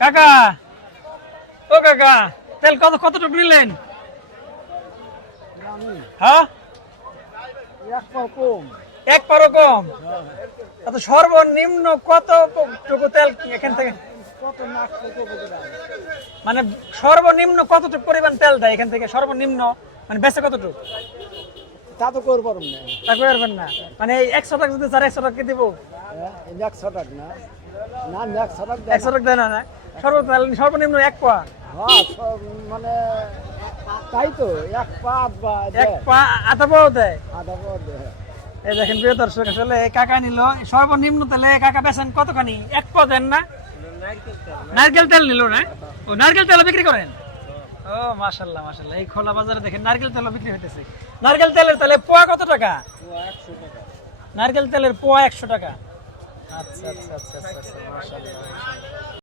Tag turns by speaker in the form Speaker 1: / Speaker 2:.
Speaker 1: কাকা, ও কাকা, তেল কতটুকু নিলেন? হ্যাঁ, এক পারো কম। আচ্ছা, সর্বনিম্ন কতটুকু তেল এখান থেকে, মানে সর্বনিম্ন কতটুকু পরিমাণ তেল দেয় এখান থেকে? সর্বনিম্ন মানে বেচে কতটুকু?
Speaker 2: তা তো করবো না।
Speaker 1: তা করবেন না, মানে 100 টাকা যদি 100 টাকা দিব?
Speaker 2: 100 টাকা না, না 100 টাকা
Speaker 1: 100 টাকা দেয় না? না, সর্বনিম্ন 1 পা।
Speaker 2: হ্যাঁ, মানে তাই তো, এক পা
Speaker 1: এক পা আধা পাও দেয়।
Speaker 2: আধা পা দেয়।
Speaker 1: এই দেখেন প্রিয় দর্শক, আসলে কাকা নিল সর্বনিম্ন তেলে। কাকা বেচেন কতখানি? 1 পা দেন না? নারকেল তেল নিল না? ও, নারকেল তেল বিক্রি করেন? ও মাশাআল্লাহ মাশাআল্লাহ, এই খোলা বাজারে দেখেন নারকেল তেল বিক্রি হইতেছে। নারকেল তেলের তাহলে পোয়া কত টাকা? নারকেল তেলের পোয়া 100 টাকা। আচ্ছা আচ্ছা আচ্ছা আচ্ছা, মাশাআল্লাহ।